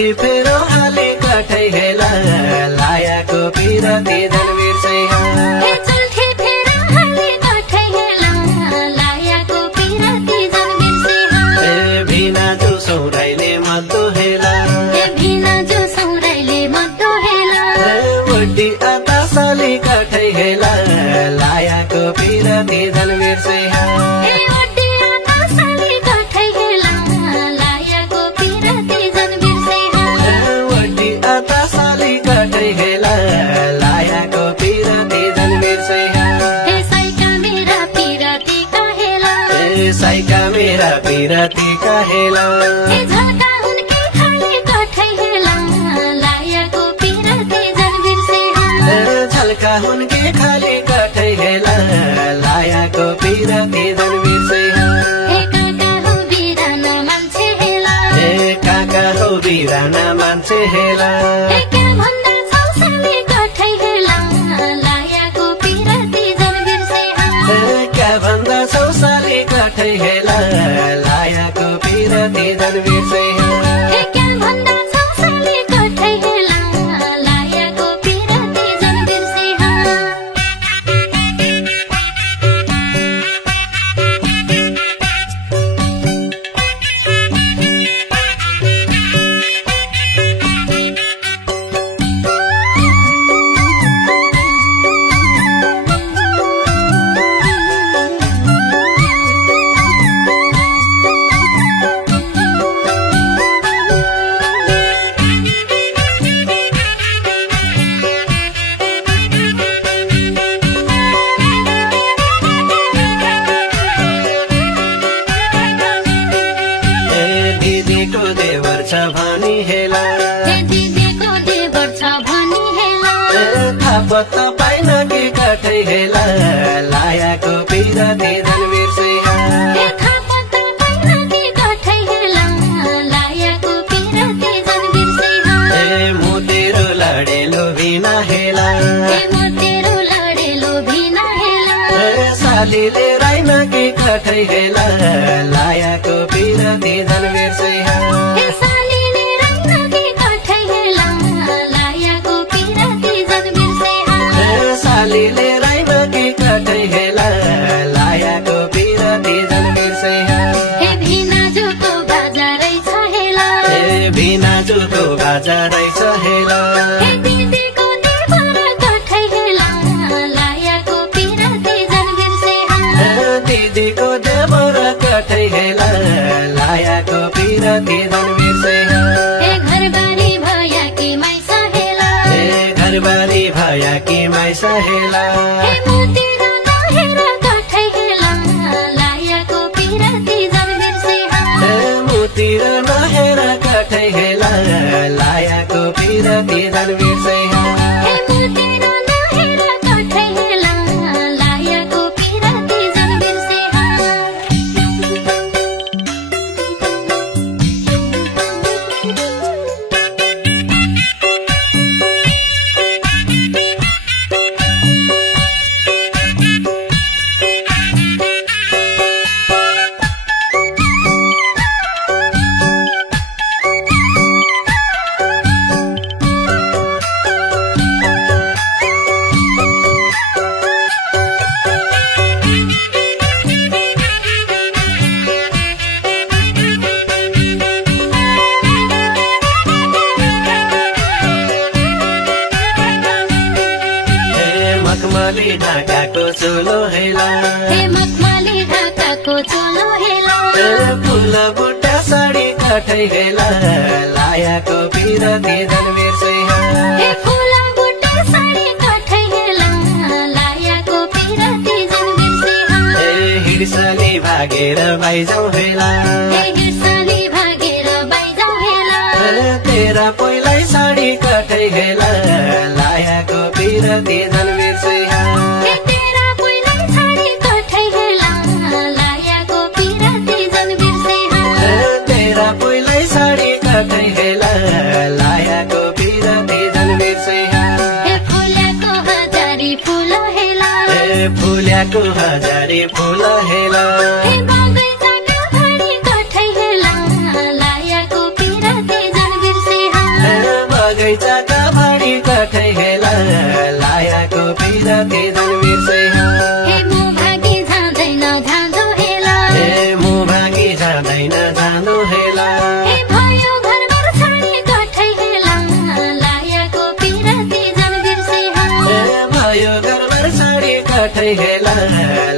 जुल्ठी फेरो हाले कठै हेला लायाको पिरती धन बिर्सै जुल्ठी फेरो हाले कठै हेला लायाको पिरती धन बिर्सै भिना जो सौराइले मद्दो हेला भिना जो सौराइले मद्दो हेला वड्डी आतासाले कठै हेला लायाको पिरती धन बिर्सै साइका मेरा पिरती का हेला झल्का उनके खाले कठै हेला लायाको पिरती धन बिर्सै झल्का उनके खाले कठै हेला लायाको पिरती धन बिर्सै काका हो बिराना मान्छे हेला काका हो बिराना मान्छे हेला के भन्दा सौसाले कठै हेला लायाको पिरती धन बिर्सै क्या भन्दा सौसाले कठै हेला लायाको पिरती धन बिर्सै के भन्दा सौसाले कठै हेला लायाको पिरती धन बिर्सै भनी हेला दिदीको देवर छ भनी हेला थाप तपाईँ नगे कठै हेला लायाको पिरती धन बिर्सै थाप तपाईँ नगे कठै हेला लायाको पिरती धन बिर्सै म तेरो लडेलो भिना हेला म तेरो लडेलो भिना हेला सालीले राई नगे कठै हेला लायाको पिरती धन बिर्सै सालीले राई नगे कठै हेला लायाको पिरती धन बिर्सै भिना जोको बाजा रहेछ हेला भिना जोको बाजा रहेछ हेला दिदीको देवर कठै हेला लायाको पिरती धन बिर्सै दिदीको देवर कठै हेला लायाको पिरती धन बिर्सै घरबारी भया कि माइसा हेला घरबारी भया कि माइसा हेला मोतिर नहेर कठै हेला लायाको पिरती धन बिर्सै मोतिर नहेर कठै हेला लायाको पिरती धन बिर्सै मोतिर नहेर कठै हेला लायाको पिरती धन बिर्सै मखमली ढाकाको चोलो हेला मखमली ढाकाको चोलो हेला फुल बुट्टा साडी कठै हेला लायाको पिरती धन बिर्सै फुल बुट्टा साडी कठै हेला लायाको पिरती धन बिर्सै हिड्सली भागेर बाइजाउ हेला हिड्सली भागेर बाइजाउ हेला तेरा पहिलाई साडी कठै हेला लायाको पिरती धन बिर्सै तेरा पहिलाई साडी कठै हेला लायाको पिरती धन बिर्सै तेरा पहिलाई साडी कठै हेला लायाको पिरती धन बिर्सै फुल्याको हजारी फुल हेला फुल्याको हजारी फुल हेला बगैँचाको भरी कठै हेला लायाको पिरती धन बिर्सै बगैँचाका बाडी कठै हेला लायाको पिरती झन् बिर्से हे मु भागी जाँदैन जाँदो हेला ए मु भागी जाँदैन जाँदो हेला हे भयो घरबार छाडी कठै हेला लायाको पिरती झन् बिर्से ए भयो घरबार छाडी कठै हेला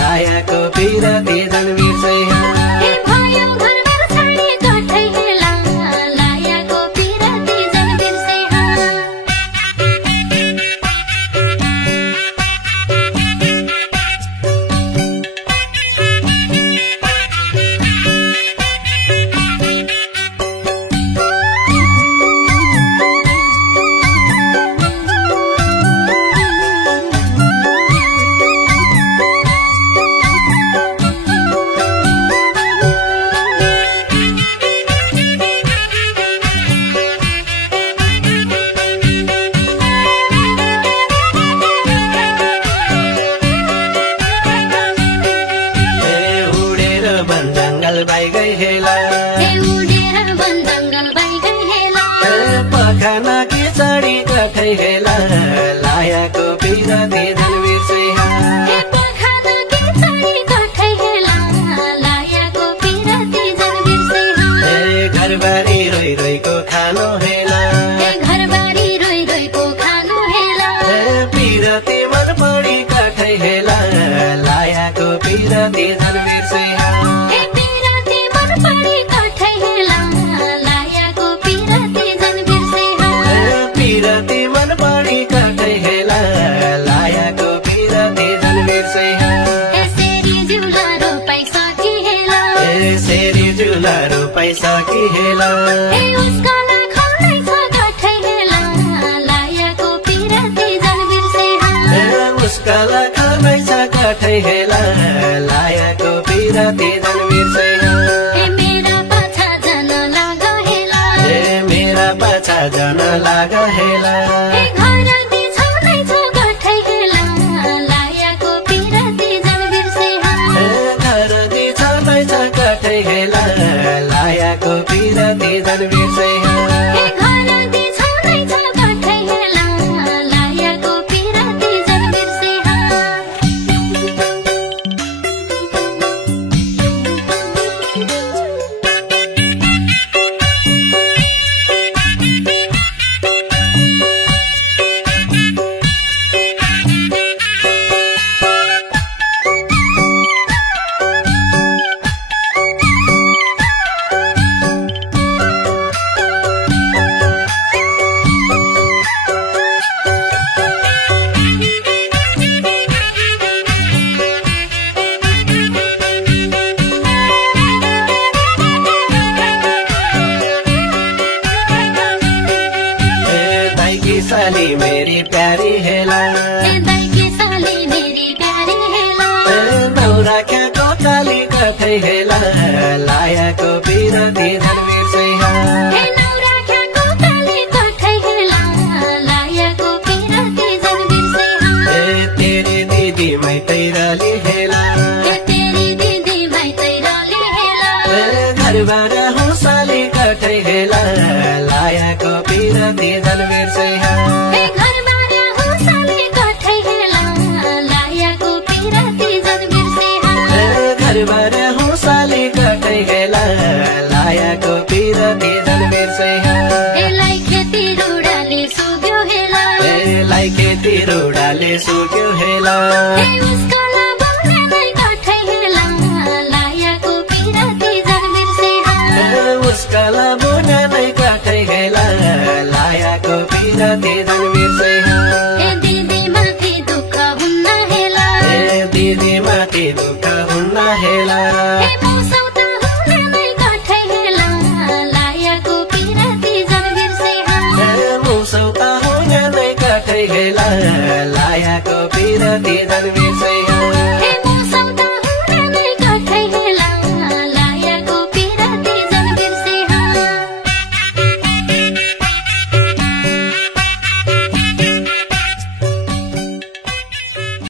लायाको पिरती झन् बिर्से हे भयो घरबार छाडी कठै हेला लायाको पिरती झन् बिर्से बाइगै हेला हे उडेर वन जङ्गल बाइगै हेला पखाना कि चढी कठै हेला लायाको पिरती झन् बिर्से हे पखाना कि चढी कठै हेला लायाको पिरती झन् बिर्से ए घरबारी रोइ रोइको खानु हेला हे घरबारी रोइ रोइको खानु हेला ए पिरती मन पढी कठै हेला लायाको पिरती झन् बिर्से हे पिरती मन पढी कठै हेला लायाको पिरती झन् बिर्से पिरती मन पढी कठै हेला लायाको पिरती झन् बिर्से हे सेरी जिउला रोपाइ सकी हेला ए सेरी जुला रोपाइ सकी हेला हे उसकाला खनै छ कठै हेला लायाको पिरती झन् बिर्से उसकाला खानै छ कठै हेला लायाको पिरती झन् बिर्से हे मेरा पाछा जान लाग हेला ए मेरा पाछा जान लाग हेला हे घर दिछाउनै छ कठै हेला लायाको पिरती झन् बिर्से घर दिछाउनै छ कठै हेला लायाको पिरती झन् बिर्से हे घर दिछाउनै छ कठै हेला लायाको पिरती झन् बिर्से साली मेरी प्यारी हेला हे दाइकी साली मेरी प्यारी हेला दौरा क्याको काली कठै हेला लायाको पिरती झन् बिर्से हे नौरा क्याको काली कठै हेला लायाको पिरती झन् बिर्से ए तेरी दिदी मैतैराली हेला हे तेरी दिदी मैतैराली हेला घरबाट हौ साली कठै हेला लायाको पिरती झन् बिर्से हे घरबाट हौ साली कठै हेला लायाको पिरती झन् बिर्से घरबाट हौ साली कठै हेला लायाको पिरती झन् बिर्से हेलाई खेती रुडाले सुग्यो हेला लाई खेती रुडाले सुक्यो हेला हे उसकाला बनानै कठै हेला लायाको पिरती झन् बिर्से उसकाला बुनानै कठै हेला लायाको पिरती झन् बिर्से हे दिदी माथि दुःख हुन्न हेला ए दिदी माथि दुःख हुन्न हेला हे मौसौता हुनै कठै हेला लायाको पिरती झन् बिर्से मुसौता हुन नै कठै हेला लायाको पिरती झन् बिर्से